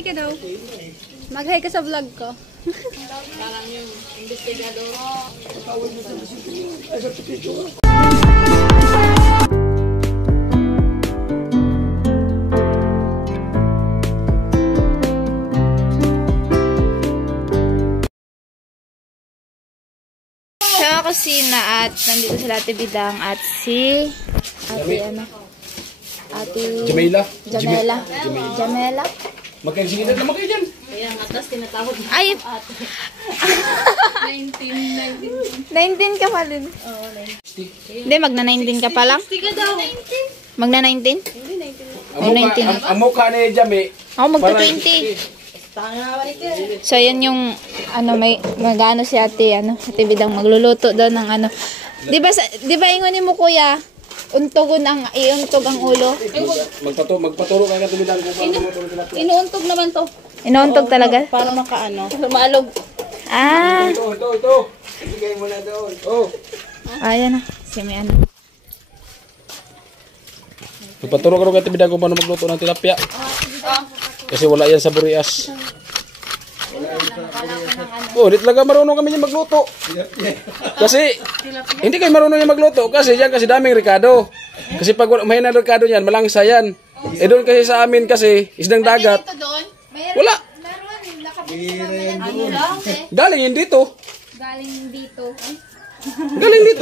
Ka daw. Mag-hi ka sa vlog ko. Parang yung investigador. Sa kusina at nandito sila Ate Bidang at si Ate Jamela. Magkainsigitan naman kayo dyan. Kaya ang atas tinatawag na Ay! 19. 19 ka pa din. Oo, 19. Hindi, magna-19 ka pa lang? Stiga daw. Magna-19? Hindi, 19. Ay, 19. Ang mukha ni Jami. Ako, magta-20. So, yan yung, may magano si Ate, Ate Bidang magluluto daw ng Di ba ingonin mo, kuya? Iuntog ang ulo. Magpaturo kayo na tumidang kung paano mo sila. Inuuntog naman to. Inuuntog talaga? Para makaano. Maalog. Ah. Ito. Ibigay mo na doon. Oh. Ayan na. Si may Magpaturo ka rin kayo tumidang kung paano magluto ng tilapia. Kasi wala yan sa Burias. Di talaga marunong kami niya magluto. Kasi, hindi kayo marunong niya magluto. Kasi yan kasi daming Ricardo. Kasi pag may na Ricardo yan, malangsa yan. Doon kasi sa amin kasi, isdang dagat. Wala. Galing yun dito. Galing dito.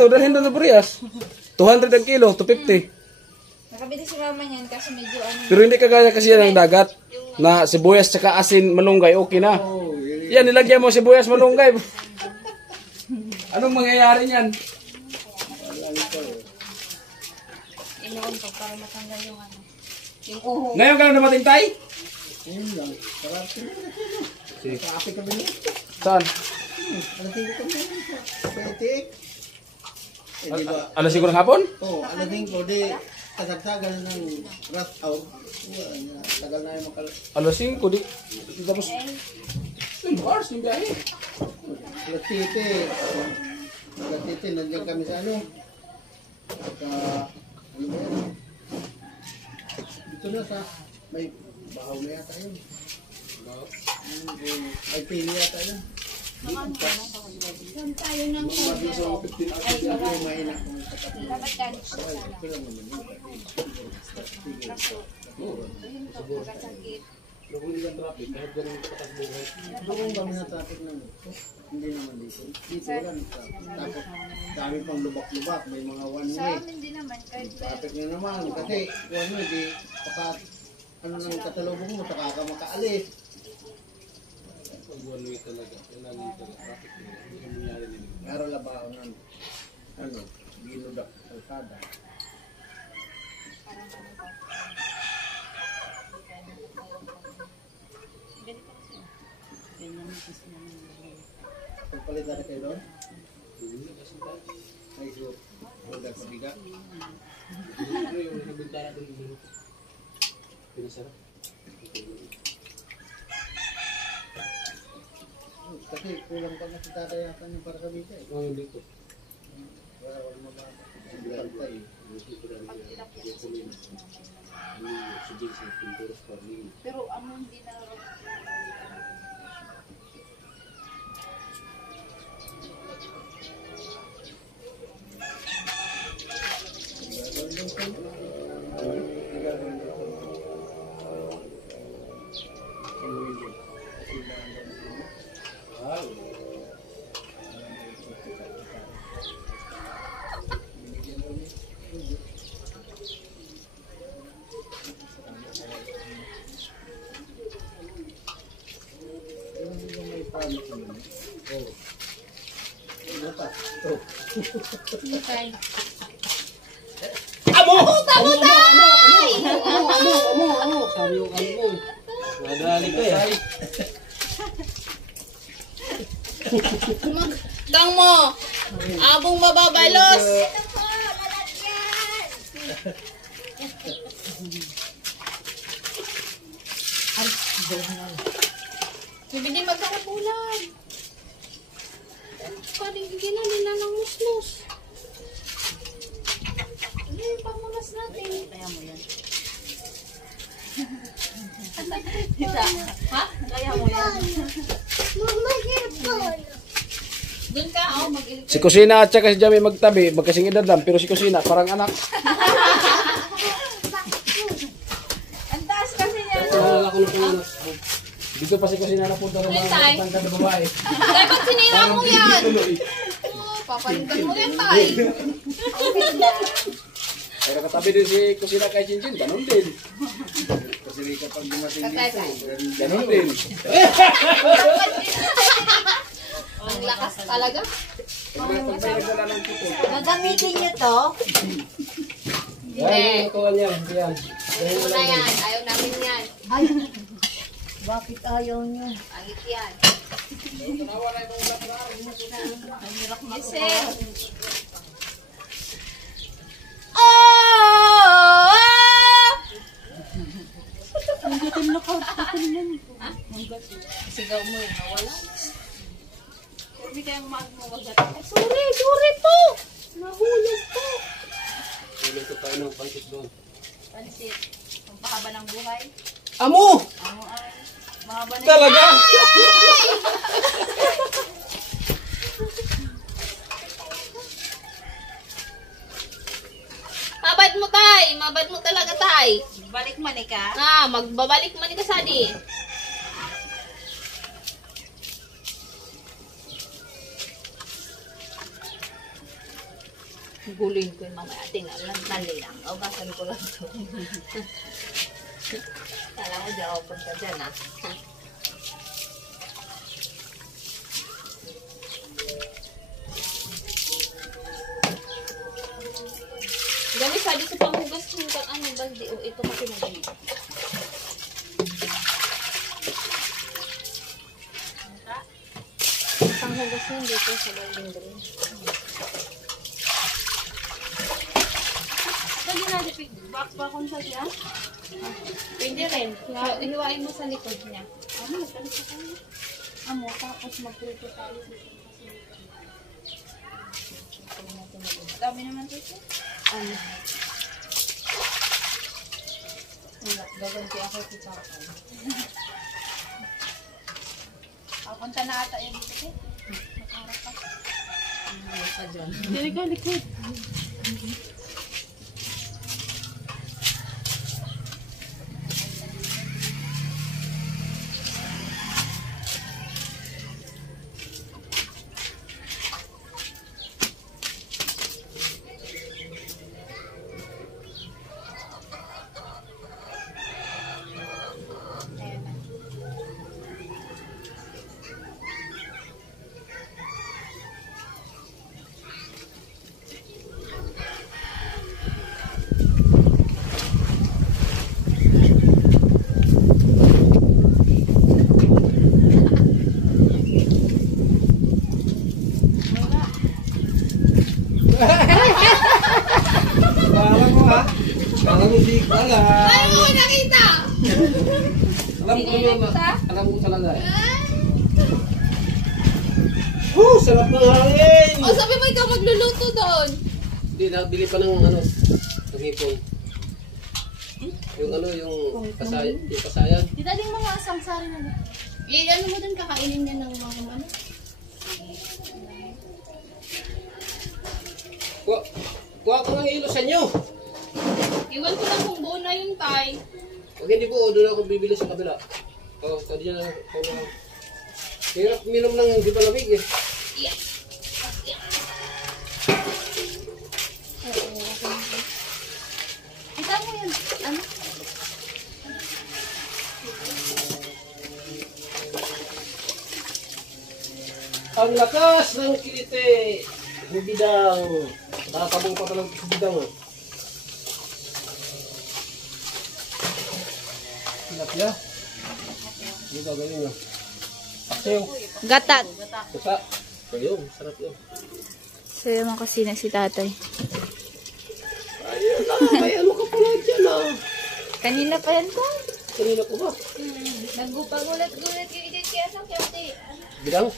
Dalhin doon sa Burias. 200 ang kilo, 250. Nakabili si mama niyan kasi medyo Pero hindi kagaya kasi yan ng dagat. Na sibuyas tsaka asin, malunggay, okay na. Yan, nilagyan mo sibuyas, malunggay. Anong mangyayari niyan? Inuuntog para matanggal yung yung uho. Ngayon ka na namating tay? Ayun lang. Kape kami niya. Saan? Alasing ko kami. Petik. Di ba? Alas 5 ng hapon? Oo, alasing ko. Di kasagsagan ng rush hour. Tagal na yung makal... Alas 5, di. Tapos, 10 hours yung biyahe. Alas 7, nandiyan kami sa dito na sa may bahaw na yata yun. Ay, pili yata yun. Saan tayo ng Doon kami na traffic ng hindi naman dito. Dito lang. Tapos dami pang lubak-lubak. May mga one way. Traffic na naman. Kasi one way, di nang katalubong mo, saka ka makaalis. One way talaga. Traffic na. Hindi ka mangyari nila. Para labaw ng binudak kalsada. Pagpalit na kayo doon? Ay, so, huwag sa biga. Kasi kulang pa na si tatay yata yung para sa biga eh. Oo, hindi ko. Wala mababa. Hindi pantay eh. Pero hindi na Sabi ko kayo mo. Madali ko eh. Tang mo! Abong mababalos! Hindi magkakapulan. Parang gigina nila ng musmus. Ano yung pamunas natin? Kaya mo yan. Ha? Kaya mo yan. Doon ka, oh, mag-ilip. Si Kusina at saka si Jami magtabi, magkasing edad lang, pero si Kusina parang anak. Ang taas kasi niya. Dito pa si Kusina napunta ng mga Tay. tangkad na babae. Tay, ba't sinira mo yan? Oh, papalitan mo yan, Tay. Pero katabi din si Kusina kay Chinchin, ganun din. Kasi kapag dumating dito, ganun din. Ang lakas talaga. Pag may nagdala ng tito. Gagamitin niyo to? Ay, nakuha niya. Yan. Ayaw na yan. Ayaw namin yan. Ay, bakit ayaw niyo? Pangit yan. Kasi... Oh! Sigaw mo yun. Nawala. Hindi kayang magmawagat. Sorry po! Nahulog po. Ulit ko tayo ng pansit doon. Pansit. Ang pahaba ng buhay. Amo! Ano ay? Mahaba na Talaga! Mabad mo, Tay. Mabad mo talaga, Tay. Balik man ka? Magbabalik man ka, Sadi. Guling ko yung mamaya. Tingnan lang, tali lang. Ugasan ko lang to. Kala mo dyan ako punta dyan, ah. Gamit sa sa panghugas ng ano, balde. O, ito kasi naging. Panghugas yun dito sa balding doon. Lagi natin backpackon sa siya? Pwede rin. Hiwain mo sa likod niya. Ano, nagtalit sa kanya. Amo, tapos magprito tayo. Dami naman dito. Ano? Wala, gaganti ako kita ako. Papunta na ata yan dito. Nakarap pa. Ano pa dyan? Dili ka, likod. Parang mo ha? Parang hindi ko alam. Ano mo nakita? Alam ko naman. Alam ko talaga eh. Sarap ng hangin! O, sabi mo ikaw magluluto doon. Hindi, bili pa ng ano, ng hipon. Yung ano, yung kasayan. Didaling mga asang-sari na doon. Ano mo doon, kakainin niya ng mga ano? Kuha ko ng hilo sa inyo. Iwan ko lang kung buo na yung Tay. Huwag hindi po, doon ako bibili sa kabila. O, kadi na ako na. Hirap minom ng hindi pa lamig eh. Yes. Kita mo yan. Ano? Ang lakas ng kilite. Bidang. Nakakabong pa ng bidang. Tilapia. Dito, ganyan nyo. Paksiw. Gatat. Kusa. Ayun, sarap yun. So yung mga kusina si tatay. Ayun na, may ano ka pala dyan ah. Kanina pa yan po. Kanina ko ba? Nagpagulat-gulat yung edit kaya sa kyote. Bidang?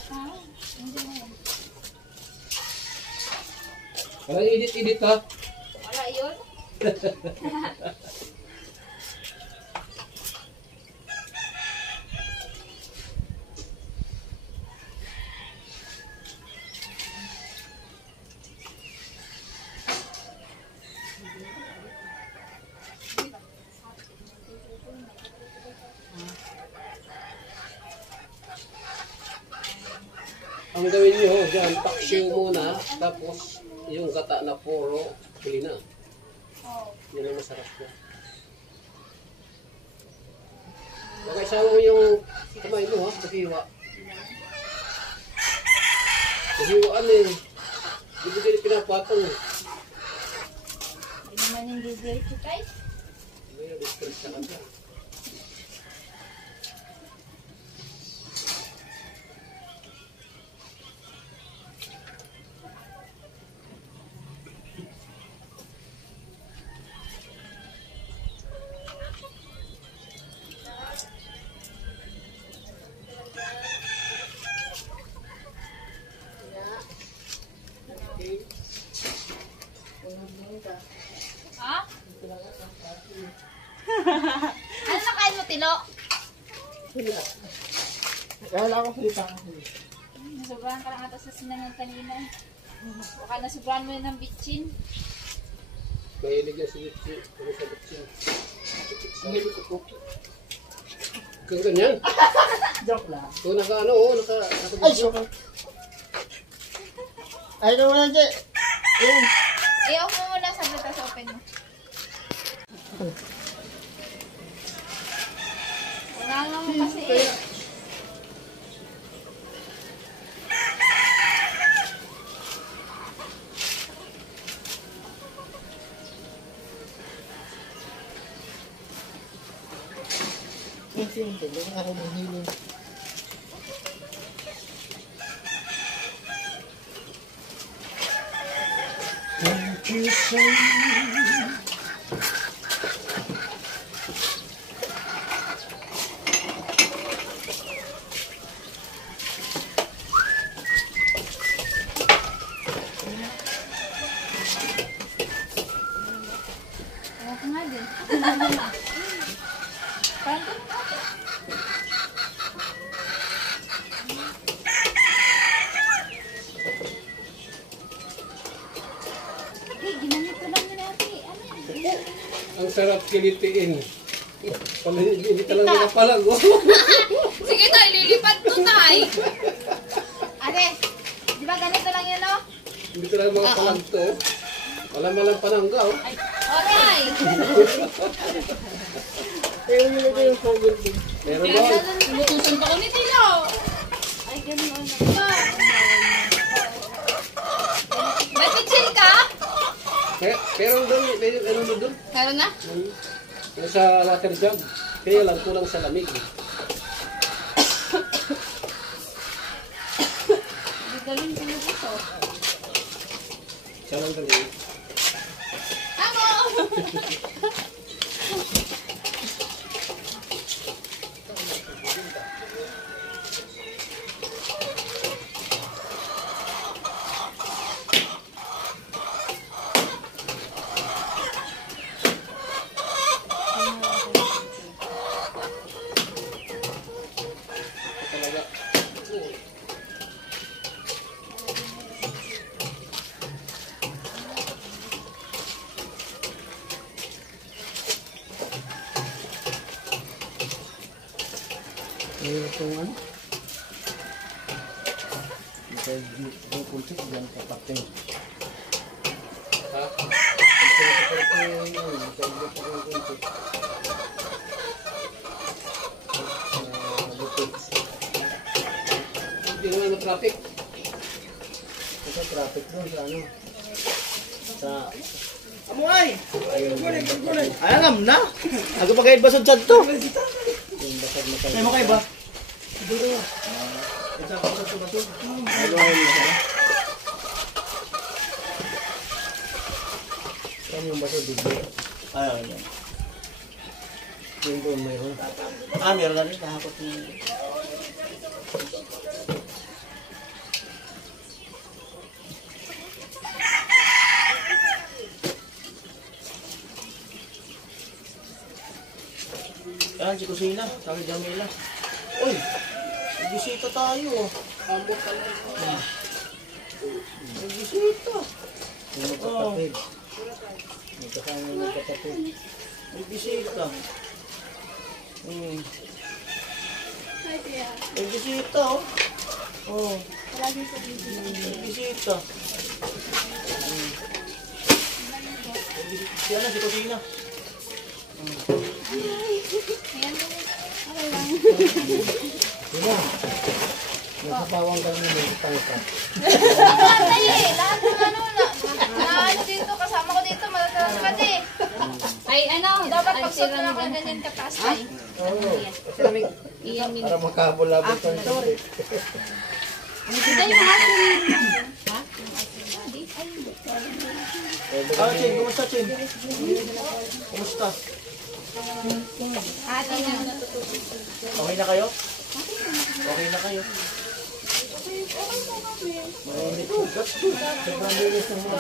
Walang edit-edit ha. Wala yun. Ang gawin nyo, dyan, paksiw muna, tapos yung gata na puro, huli na. Yan ang masarap na. Baka isama mo yung kamay mo ha, maghiwa. Maghiwaan eh. Hindi mo din pinapatong. Hindi naman yung didiretso tayo. May distress ka kanta. Ha? Ano na kain mo, Tilo? Kaya ako salita. Nasobrahan ka lang ata sa sinangang kanina. Baka nasobrahan mo yun ng bitchin. Mahilig na si Bitsi. Ano sa Bitsi? Kung ganyan. Joke lang. Kung naka-ano, Ay, joke. Ay, ikaw na, Je. I-off mo muna sa butas open mo. Wala naman kasi eh. Simple, hindi ako mahilig. Ayaw ko nga din. Parang ganun ka. Eh, ginamit ko lang nila ate. Ano yun? ang sarap kilitiin. Hindi talaga nakapalag. Sige tayo, lilipad to tayo. Ate, di ba ganito lang yun, no? Hindi talaga makapalag to. Malam-malam pananggaw. Okay. Pero yun ito yung fogel din. Meron ba? Lutusan pa ko ni Tilo. Ay, ganun. Ba't chill ka? Pero doon, ano doon? Meron na? Yung sa water jug. Kaya lang kulang sa lamig. Galing ko na dito. Siya lang galing. Ako! Talaga. Ngayon itong ano? Ito yung kuntik, yan kapatid. Ha? Ito yung kapatid, ito yung kuntik. Hindi naman traffic. Ito traffic doon sa ano? Sa... Amoy! Ay, alam na! Ako pa kayo basod sa ito! Yung basod na kayo. Ay, mo kayo ba? Duro. Ito ako sa basod. Ano ay mo ka? Saan yung basod dito? Ay, yan. Yung doon mayroon. Ah, meron na rin. Kahapot mo. Yan, si Kusina. Kami Jamila. Uy! Bisita tayo. Ambot talaga. May bisita. May magkapatid. May kasama yung magkapatid. May bisita. May bisita, oh. Oh. Bisita. Siya na, si Kusina. Nasapawang kami ng tangka. Lahat ng ano dito, kasama ko dito, matatalas ka din. Ay, ano? Dapat Ay, pagsuot sira na na ako ganito. ganyan kataas ay. Oo. Iyan min. Para makabulabot ang sorry. Chin, kumusta Chin? Kumusta? Ate na. Okay na kayo? Okay na kayo? Sobrang bilis ng mga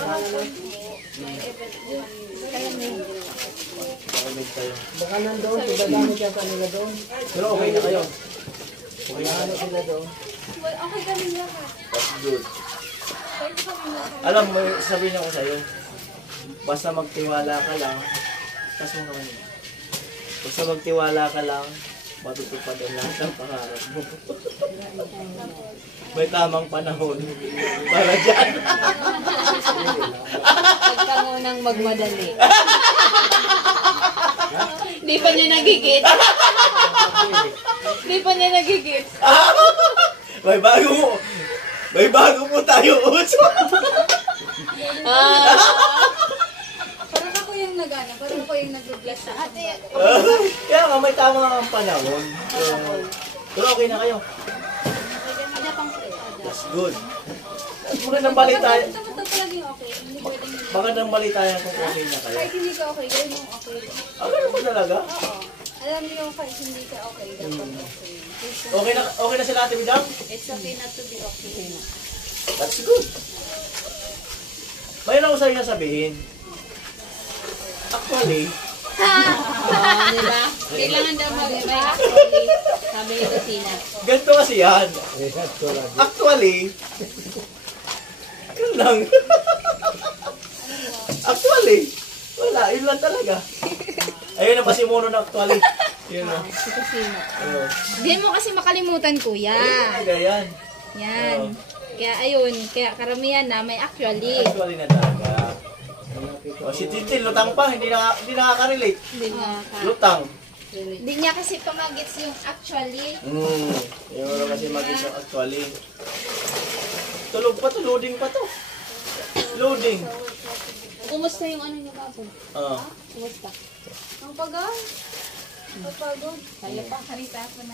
baka nandoon, dadamit yung kanila doon. Pero okay na kayo? Okay na kayo sila doon? Okay kami lahat. That's good. Alam mo, sabihin ako sa'yo, basta magtiwala ka lang, tas mo naman yun. Basta magtiwala ka lang, matutupad ang lahat ng pangarap mo. May tamang panahon para dyan. Huwag ka munang magmadali. Di pa niya nagigit. Di pa niya nagigit. May bago mo tayo, Uso. Parang ako yung nagana. Parang ako yung nag-bless sa ate. Kaya nga, may tamang panahon. Pero okay na kayo. That's good. Magandang balita. Dapat palaging okay. Hindi pwedeng Magandang balita yan kung okay na kayo. kahit hindi ka okay, gawin mo okay. Ano ba talaga? Oo. Alam niyo kahit hindi ka okay, dapat okay. Okay na sila Ate Bidang? It's okay not to be okay. That's good. Mayroon ako sa'yo sabihin. Actually, Diba? Kailangan daw mag-may actually. Sabi ni Kusina. ganito kasi yan. Actually, yun lang. Actually, wala, yun lang talaga. Ayun ang pasimuno na actually. Yun na. Si Kusina. Hindi mo kasi makalimutan, kuya. Talaga yan. Yan. Kaya ayun, kaya karamihan na may actually. Actually na talaga. O, si Tintin, lutang pa, hindi nakaka-relate. Hindi nga ka. Lutang. Hindi niya kasi pamagits yung actually. Yung wala kasi mag-isang actually. Tulog pa to, loading pa to. Loading. Kumusta yung ano niya bago? Kumusta? Ang pagod. Pagod. Kaya pa.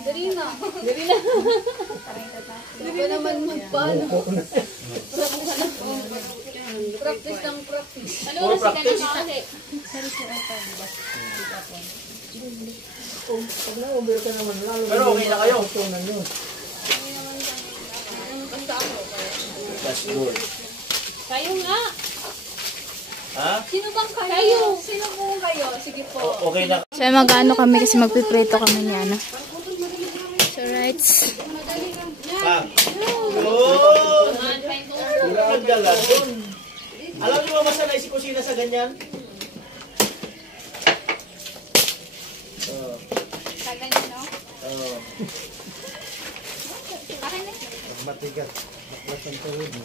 Dali na. Dali na. Dali naman magpaano. Practice ng practice. Ano Puro oras ka na practice. makali? Pero okay na kayo. That's good. Kayo nga. Ha? Sino bang kayo? Sino pong kayo? Sige po. Okay na. So mag-ano kami kasi magpiprito kami ni ano. So right. Pa. Yun. Ang galang. Alam niyo ba masanay si Kusina sa ganyan? Sa ganyan, no? Akin na. Matigas. Baklas ang tuhod mo.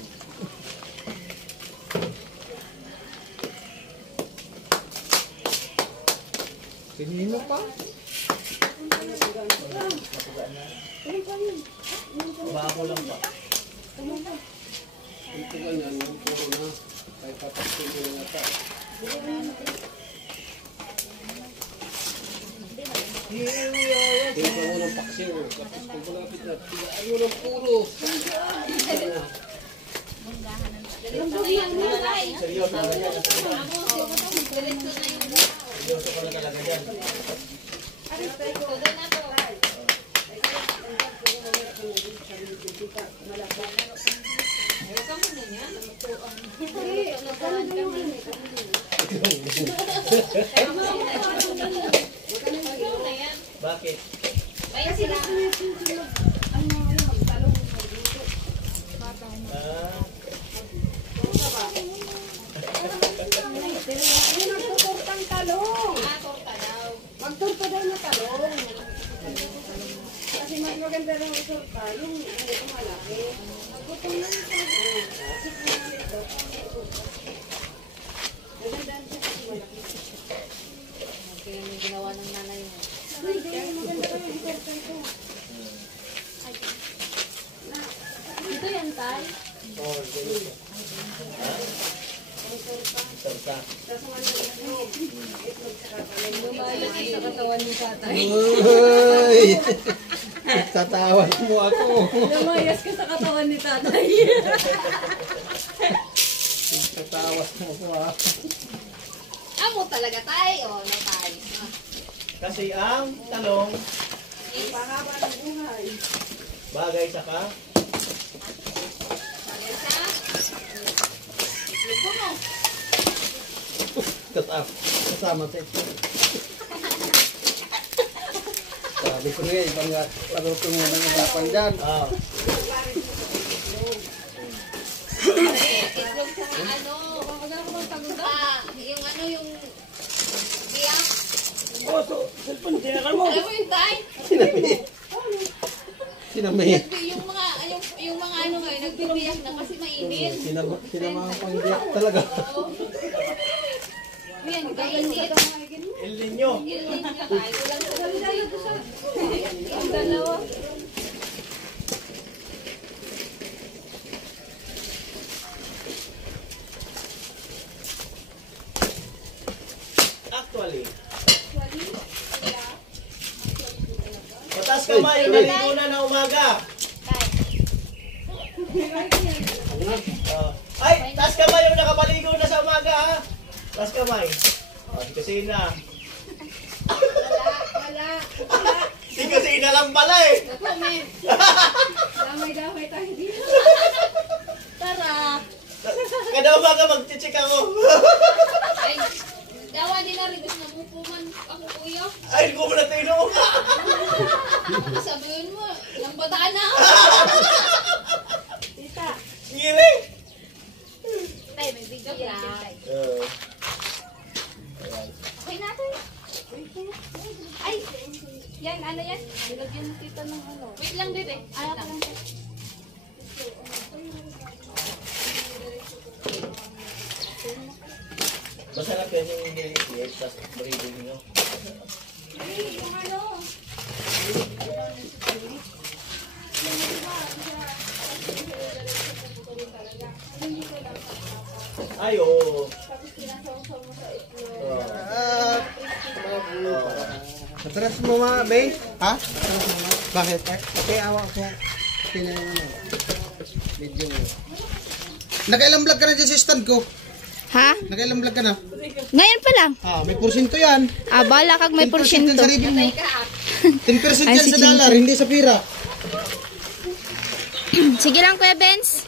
Sinino pa? Bako lang pa. Ito ganyan, yung puro na. Kahit papaksin ko na ata. Tingnan mo ng paksin. Tapos kung malapit na, tingnan mo ng puro. Seryoso na yan. Seryoso ka na talaga yan. Bakit? maganda ng resulta, yung malaki. Nagutong na yung maganda siya kasi malaki. Kaya may ginawa ng nanay mo. Maganda pa yung resulta ito. Dito yan, Tay? Oo, ganito. Lumayas sa katawan ni tatay. Uy! Tatawa mo ako. Lumayas ka sa katawan ni tatay. Tatawa mo ako ah. Amo talaga tayo. O, na tayo. Kasi ang talong Pahaba ng buhay. bagay sa ka. Kasama sa ito. Sabi ko nga, ibang laro ko muna ng usapan dyan. Ah. Itlog sa ano. Yung ano yung biyak. Oh, so, cellphone, tinakan mo. Alam mo yung tay? Sinamay. Yung mga ano ngayon, nagbibiyak na kasi mainit. Sinamang pangbiyak talaga. Yan, mainit. El Niño. Ilin nyo tayo. Walang sa ang dalawa. Actually. Patas kamay, naligo na na umaga. Ay, taas kamay yung nakapaligo na sa umaga ha. Taas kamay. Di kasi na. Wala. Di kasi na lang pala eh. Comment. Damay-damay tayo dito. Tara. Kada umaga mag-check ako. Ay, dawa din na rin. Gusto namupuman ako kuya. Ay, ko mo na tayo noong. Sabihin mo, ilang bataan na. Tita. Ngiring. Tay, may video lang. Okay natin. Ay, yan, ano yan? Nilagyan mo kita ng ano. Wait lang din eh. Wait lang. Masarap yan yung ingredients, tapos breeding nyo. Yung ano. Ay, oo. Matras mo mga, Bay? Ha? Matras mo mga? Bakit? Kasi awa ko. Tinanong ano. Video mo. Nakailang vlog ka na dyan sa stand ko? Ha? Nakailang vlog ka na? Ngayon pa lang. Ah, may porsyento yan. Ah, bala kag may 10% porsyento. sa review mo. 10% Ay, yan si sa Chinky. dollar, hindi sa pira. Sige lang, Kuya Benz.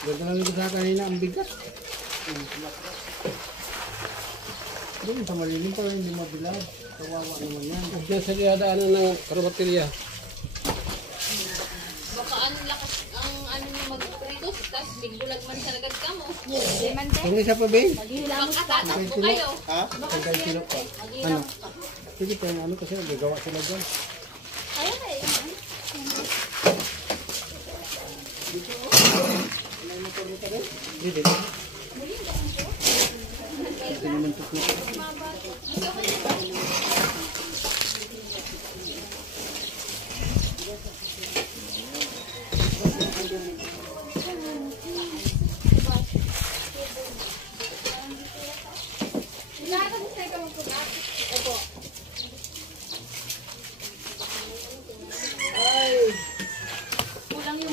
Ganda lang ito sa kanina, ang bigat. Doon sa malilim pa, hindi mabilad. Kawawa naman yan. Diyan sa liadaanan ng karobaterya. Baka ano lakas ang ano niya mag-pritos, tapos bigbulag man sa lagad ka mo. Ang isa pa, Bay? Baka tatakbo kayo. Ha? Hanggang kilo pa. Ano? Sige pa yung ano kasi nagagawa sila dyan. Ayun eh. Dito. Ito naman tuklo.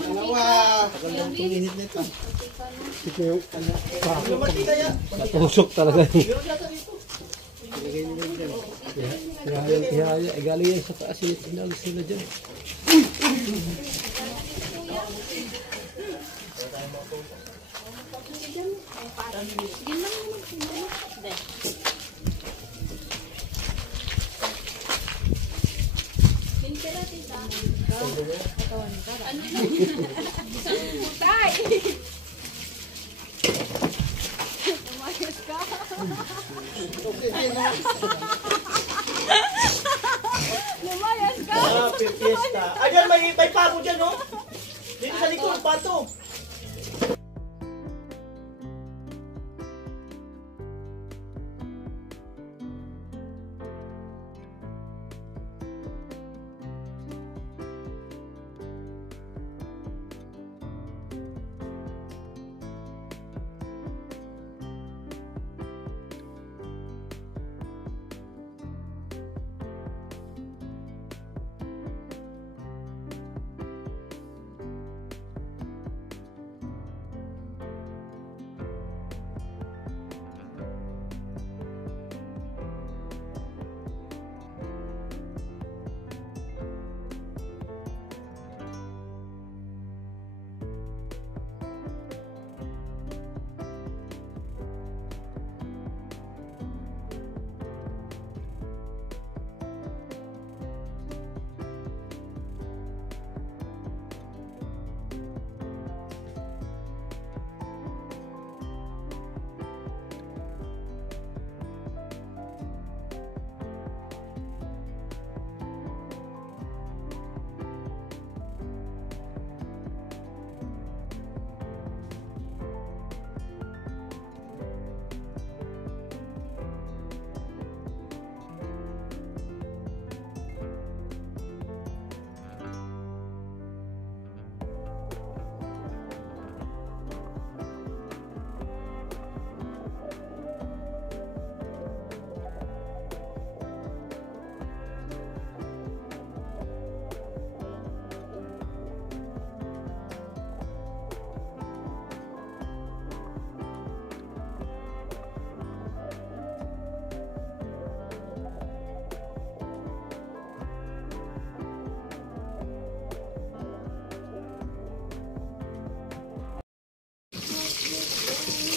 Dalawa. Tagal lang itong init nito. Ito yung ano. Natusok talaga. Ilagay nyo lang dyan. Ihaya, galing yan sa taas. Inalis sila dyan. Happy Fiesta. Ayan, may pato dyan, no? Dito sa likod, pato.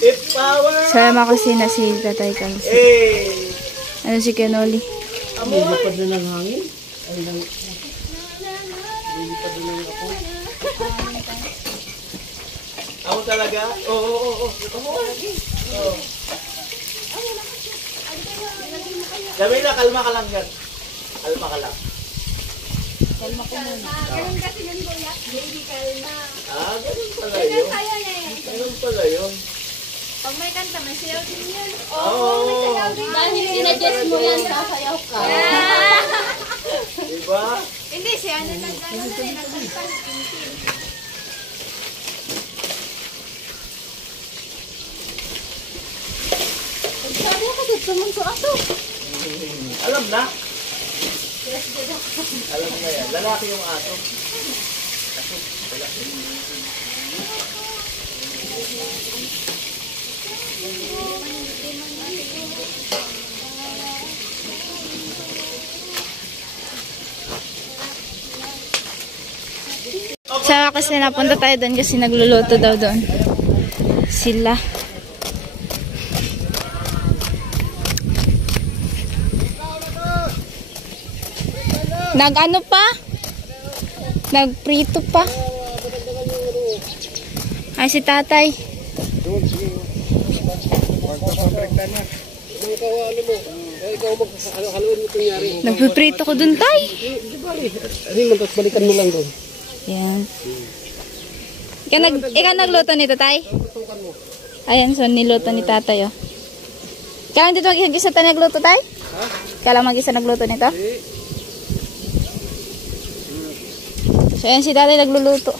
If power. Sama kasi na si Tatay Kalsi. Eh. Ano si Kenoli? Lilipad na ng hangin. Ay, lilipad na ng apoy. Ako talaga? Oo. Jamila, kalma ka lang yan. Kalma ka lang. Ganun kasi yun, kuya. Baby, kalma. Ganun pala yun. Ganun pala yun. Pag may kanta, may sayaw din yun. Oo. Dahil sinadjust mo yan, sasayaw ka. Diba? Hindi, siya na nag-ano na rin, nagkanta. Sabi ako, tutulong ko ato. Alam na. Alam na yan. Lalaki yung ato. Sama kasi napunta tayo doon kasi nagluluto daw doon. Sila. Nag-ano pa? Nagprito pa. Ay, si tatay. Nagpiprito ko dun, tay. Ano mo, tapos balikan mo lang doon. Yan. Ikaw nagluto nito, tay? Ayan, so niluto ni tatay, oh. Kaya dito mag-isa tayo nagluto, tay? Kaya lang mag-isa nagluto nito? So, ayan si tatay nagluluto.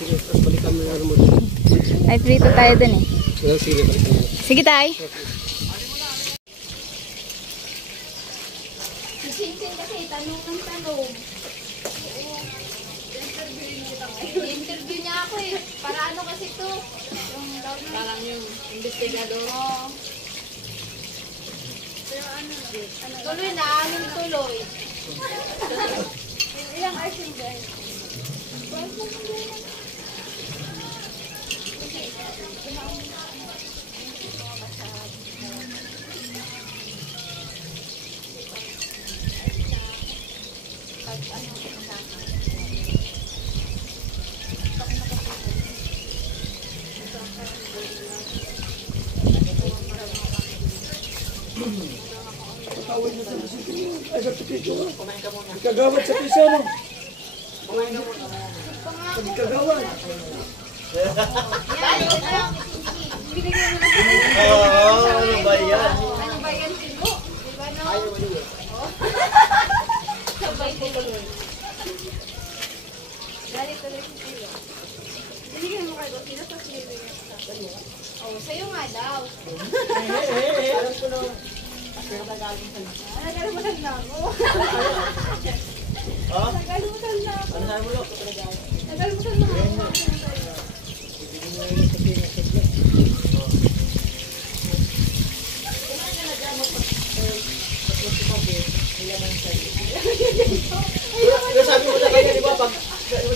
Ay, prito tayo dun, eh. Sige, tay. Sinsin kasi, tanong ng tanong. I-interview niya ako eh. Para ano kasi to? Yung daw na. Parang yung investigador. Oo. Pero ano? Tuloy na, anong tuloy? Ilang hours yung guys? Kagawad sa piso, no? Kagawad. Ano ba yan? Ano ba yan, Tino? Diba no? Sabay tuloy. Galit tuloy si Tino. Binigyan mo kayo, Tino, tapos binigyan sa akin mo. Oh, sa'yo nga daw. Alam ko na. Nagalimutan na ako. Ha? Nagalimutan na ako. Ano sabi mo, Lo? Nagalimutan na ako. Pero sabi mo na kanya, di ba? Pag,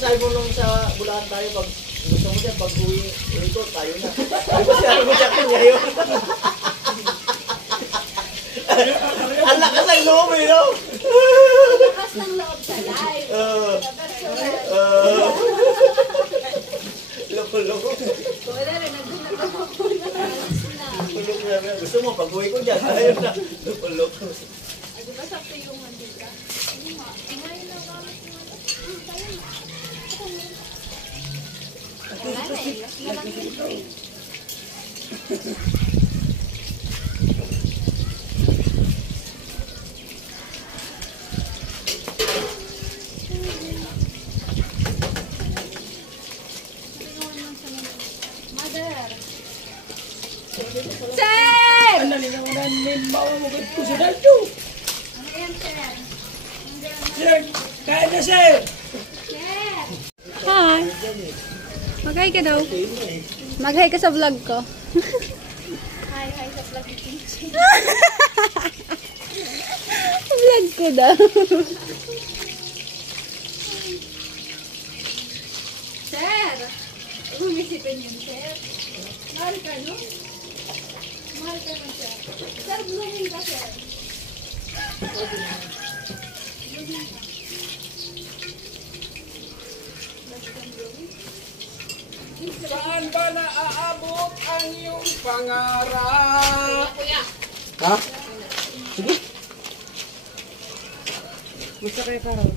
sabi mo nung sa Bulacan tayo, pag gusto mo siya, pag uwi ito, tayo na. Di ba sinabi mo sa kanya yun? Ang lakas ng loob eh, no? Lakas ng loob sa live. Loko-loko. Wala rin, nagdunag ako na. Loko na. Gusto mo, pag uwi ko dyan, tayo na. Loko-loko. Ay, di ba sakto yung mandita? Hindi nga. Ngayon na gamit yung tayo na. Wala na eh. Last na lang yun. Mother! Sir! Ang nalingawanan ni mawamagod ko sa dalyo. Ano yan, sir? Sir, kaya na, sir. Sir! Hi! Mag-hi ka daw. Mag-hi ka sa vlog ko. Hi, hi sa vlog ni Kinchi. Vlog ko daw. Sir! Bumisipin yun, sir. Mahal ka, no? Mahal ka nun, sir. Sir, blooming ka, sir. Saan ba naaabot ang iyong pangarap? Ha? Sige. Gusto kayo parang.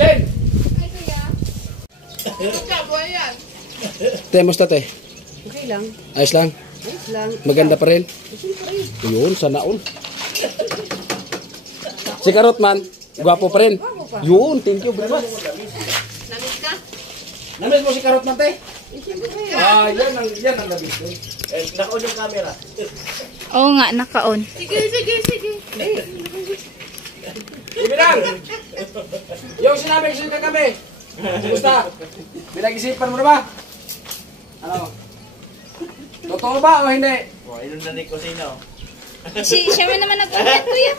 Jen! Ay, kuya. Temos tate. Okay lang. Ayos lang. Ayos lang. Maganda pa rin. Yun, sana all. Si Karot man, gwapo pa rin. Yun, thank you very much. Namiss ka? Namiss mo si Karot man, te? Yan ang labis ko. Eh, naka-on yung camera. Oo nga, naka-on. Sige, sige, sige. Ibirang! Yung sinabi ko sa'yo kagabi. Kumusta? Pinag-isipan mo na ba? Ano? Totoo ba o hindi? Oh, inom na ni Cosino. Siya man naman nag-comment, kuya.